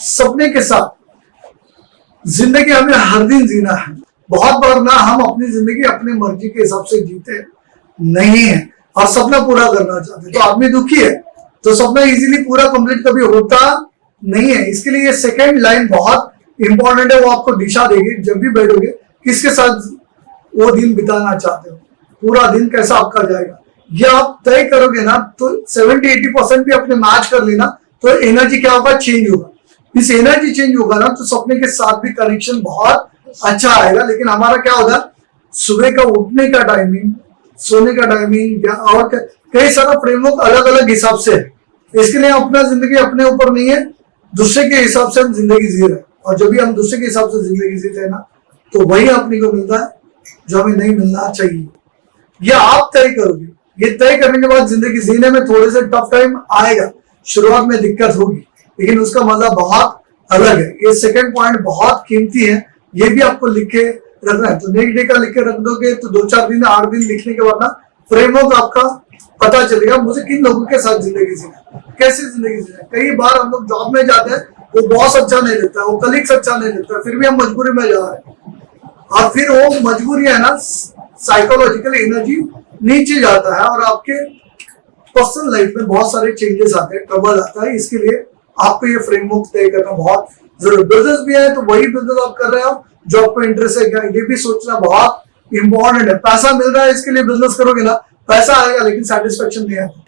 सपने के साथ जिंदगी हमें हर दिन जीना है। बहुत बार ना हम अपनी जिंदगी अपनी मर्जी के हिसाब से जीते नहीं है और सपना पूरा करना चाहते, तो आदमी दुखी है, तो सपना इजीली पूरा कंप्लीट कभी होता नहीं है। इसके लिए ये सेकेंड लाइन बहुत इंपॉर्टेंट है, वो आपको दिशा देगी। जब भी बैठोगे किसके साथ वो दिन बिताना चाहते हो, पूरा दिन कैसा आपका जाएगा, ये आप तय करोगे ना, तो 70-80% भी अपने मैच कर लेना, तो एनर्जी क्या होगा, चेंज होगा। इस एनर्जी चेंज होगा ना, तो सपने के साथ भी कनेक्शन बहुत अच्छा आएगा। लेकिन हमारा क्या होगा, सुबह का उठने का टाइमिंग, सोने का टाइमिंग, या और कई सारा फ्रेमवर्क अलग अलग हिसाब से है। इसके लिए अपना जिंदगी अपने ऊपर नहीं है, दूसरे के हिसाब से हम जिंदगी जी रहे हैं। और जब भी हम दूसरे के हिसाब से जिंदगी जीते हैं ना, तो वही अपने को मिलता है जो हमें नहीं मिलना चाहिए। ये आप तय करोगे। ये तय करने के बाद जिंदगी जीने में थोड़े से टफ टाइम आएगा, शुरुआत में दिक्कत होगी, लेकिन उसका मजा बहुत अलग है। ये सेकंड पॉइंट बहुत कीमती है, ये भी आपको लिख के रखना है। तो नेक्स्ट डे का लिख के रख दोगे तो 2-4 दिन 8 दिन लिखने के बाद ना फ्रेमवर्क आपका पता चलेगा, मुझे किन लोगों के साथ जिंदगी जीना, कैसे जिंदगी जीना। कई बार हम लोग जॉब में जाते हैं, वो बॉस अच्छा नहीं लगता, वो कलीग्स अच्छा नहीं लगता, फिर भी हम मजबूरी में जा रहे हैं, और फिर वो मजबूरी है ना, साइकोलॉजिकल एनर्जी नीचे जाता है और आपके पर्सनल लाइफ में बहुत सारे चेंजेस आते हैं, ट्रबल आता है। इसके लिए आपको ये फ्रेमवर्क तय करना बहुत जरूरी। बिजनेस भी है तो वही बिजनेस आप कर रहे हो जो आपको इंटरेस्ट है क्या, ये भी सोचना बहुत इंपॉर्टेंट है। पैसा मिल रहा है इसके लिए बिजनेस करोगे ना, पैसा आएगा लेकिन सेटिस्फेक्शन नहीं आएगा।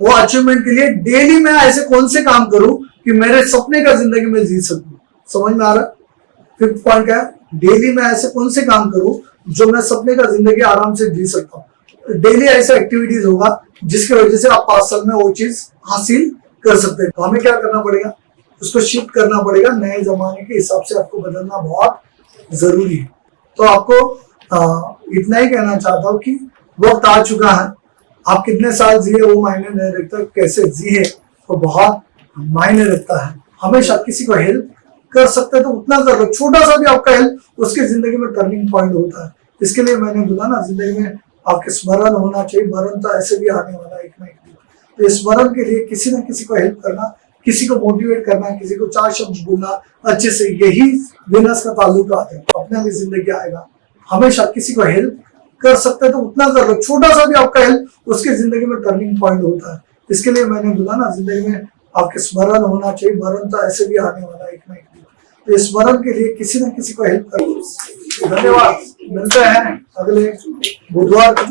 वो अचीवमेंट के लिए डेली मैं ऐसे कौन से काम करूं कि मेरे सपने का जिंदगी में जी सकूं। समझ में आ रहा है? 5th पॉइंट क्या है, डेली मैं ऐसे कौन से काम करूं जो मैं सपने का जिंदगी आराम से जी सकता हूँ। डेली ऐसा एक्टिविटीज होगा जिसकी वजह से आप 5 साल में वो चीज हासिल कर सकते हैं। तो हमें क्या करना पड़ेगा, उसको शिफ्ट करना पड़ेगा, नए जमाने के हिसाब से आपको बदलना बहुत जरूरी है। तो आपको इतना ही कहना चाहता हूँ कि वक्त आ चुका है। आप कितने साल जिए वो मायने नहीं रखता, कैसे जिए वो बहुत मायने रखता है। हमेशा किसी को हेल्प कर सकते तो उतना कर लो, छोटा सा भी आपका हेल्प उसके जिंदगी में टर्निंग पॉइंट होता है। इसके लिए मैंने बोला ना, जिंदगी में आपके स्मरण होना चाहिए। मरण तो ऐसे भी आने वाला एक ना एक दिन, तो स्मरण के लिए किसी ना किसी को हेल्प करना, किसी को मोटिवेट करना, किसी को 4 शब्द बोलना अच्छे से, यही विनर्स का ताल्लुक आता है। अपने भी जिंदगी आएगा, हमेशा किसी को हेल्प कर सकते तो उतना कर लो, छोटा सा भी आपका हेल्प उसके जिंदगी में टर्निंग पॉइंट होता है। इसके लिए मैंने बोला ना, जिंदगी में आपके स्मरण होना चाहिए। मरण तो ऐसे भी आने वाला एक ना एक दिन, तो स्मरण के लिए किसी ना किसी को हेल्प करो। धन्यवाद, मिलते हैं अगले बुधवार को।